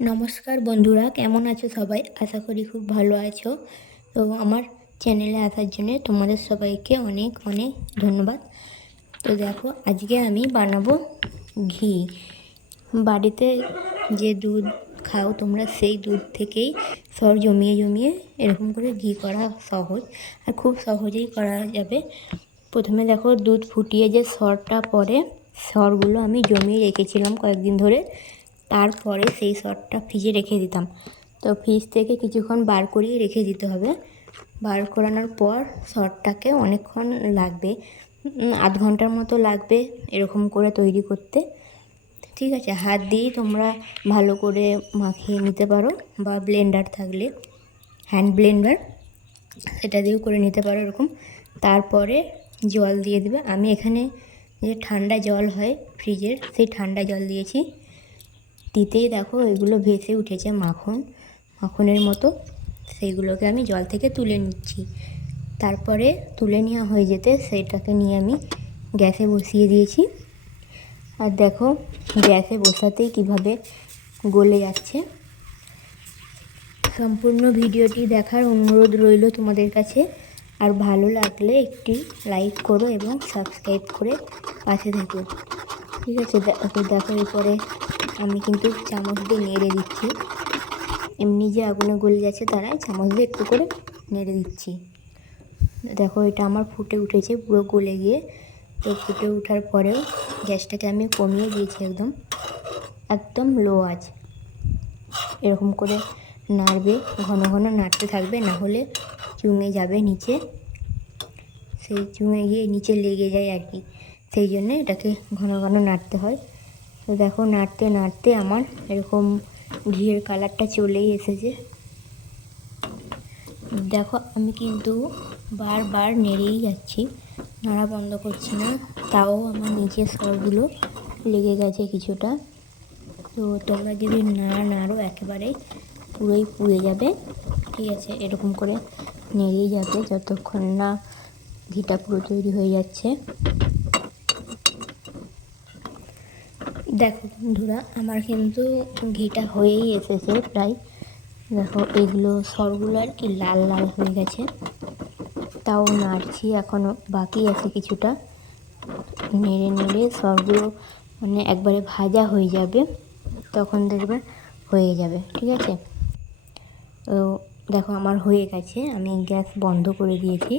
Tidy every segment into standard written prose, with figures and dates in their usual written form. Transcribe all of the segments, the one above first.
নমস্কার বন্ধুরা, কেমন আছো সবাই? আশা করি খুব ভালো আছো। তো আমার চ্যানেলে আসার জন্য তোমাদের সবাইকে অনেক অনেক ধন্যবাদ। তো দেখো, আজকে আমি বানাবো ঘি। বাড়িতে যে দুধ খাও তোমরা, সেই দুধ থেকেই সর জমিয়ে জমিয়ে এরকম করে ঘি করা সহজ, আর খুব সহজেই করা যাবে। প্রথমে দেখো, দুধ ফুটিয়ে যে সরটা পড়ে, সরগুলো আমি জমিয়ে রেখেছিলাম কয়েকদিন ধরে। তারপরে সেই সরটা ফ্রিজে রেখে দিতাম। তো ফ্রিজ থেকে কিছুক্ষণ বার করিয়ে রেখে দিতে হবে। বার করানোর পর সরটাকে অনেকক্ষণ লাগবে, আধ ঘন্টার মতো লাগবে এরকম করে তৈরি করতে। ঠিক আছে, হাত দিয়েই তোমরা ভালো করে মাখিয়ে নিতে পারো, বা ব্লেন্ডার থাকলে হ্যান্ড ব্লেন্ডার, সেটা দিয়েও করে নিতে পারো এরকম। তারপরে জল দিয়ে দেবে। আমি এখানে যে ঠান্ডা জল হয় ফ্রিজের, সেই ঠান্ডা জল দিয়েছি। দিতেই দেখো এগুলো ভেসে উঠেছে মাখনের মতো। সেইগুলোকে আমি জল থেকে তুলে নিচ্ছি। তারপরে তুলে নেওয়া হয়ে যেতে সেইটাকে নিয়ে আমি গ্যাসে বসিয়ে দিয়েছি। আর দেখো, গ্যাসে বসাতেই কিভাবে গলে যাচ্ছে। সম্পূর্ণ ভিডিওটি দেখার অনুরোধ রইল তোমাদের কাছে। আর ভালো লাগলে একটি লাইক করো এবং সাবস্ক্রাইব করে পাশে থেকো। ঠিক আছে, দেখো এরপরে আমি কিন্তু চামচ দিয়ে নেড়ে দিচ্ছি। এমনি যে আগুনে গলে যাচ্ছে তারাই চামচ দিয়ে একটু করে নেড়ে দিচ্ছি। দেখো, এটা আমার ফুটে উঠেছে পুরো গলে গিয়ে। তো ফুটে ওঠার পরেও গ্যাসটাকে আমি কমিয়ে দিয়েছি, একদম লো আঁচ। এরকম করে নাড়বে, ঘন ঘন নাড়তে থাকবে, না হলে চুঙে যাবে নিচে। সেই চুঙে গিয়ে নিচে লেগে যায় আর কি, সেই জন্যে এটাকে ঘন ঘন নাড়তে হয়। তো দেখো, নাড়তে নাড়তে আমার এরকম ঘিয়ের কালারটা চলেই এসেছে। দেখো, আমি কিন্তু বারবার নেড়েই যাচ্ছি, নাড়া বন্ধ করছি না। তাও আমার নিচের সরগুলো লেগে গেছে কিছুটা। তো তোমরা যদি না নাড়ো একেবারে পুরোই পুড়ে যাবে। ঠিক আছে, এরকম করে নেড়েই যাবে যতক্ষণ না ঘিটা পুরো তৈরি হয়ে যাচ্ছে। দেখো বন্ধুরা, আমার কিন্তু ঘিটা হয়েই এসেছে প্রায়। দেখো, এগুলো সরগুলো আর কি লাল লাল হয়ে গেছে। তাও নাড়ছি, এখনও বাকি আছে কিছুটা। নেড়ে নেড়ে সরগুলো মানে একবারে ভাজা হয়ে যাবে, তখন দেখবে হয়ে যাবে। ঠিক আছে, তো দেখো আমার হয়ে গেছে। আমি গ্যাস বন্ধ করে দিয়েছি।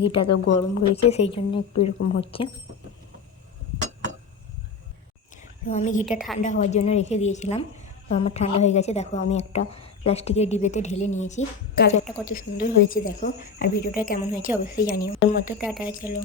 ঘিটা তো গরম রয়েছে, সেই জন্য একটু এরকম হচ্ছে। তো আমি ঘিটা ঠান্ডা হওয়ার জন্য রেখে দিয়েছিলাম। তো আমার ঠান্ডা হয়ে গেছে। দেখো, আমি একটা প্লাস্টিকের ডিবেতে ঢেলে নিয়েছি। কালারটা কত সুন্দর হয়েছে দেখো। আর ভিডিওটা কেমন হয়েছে অবশ্যই জানিও। ওর মতো টাটা, চলো।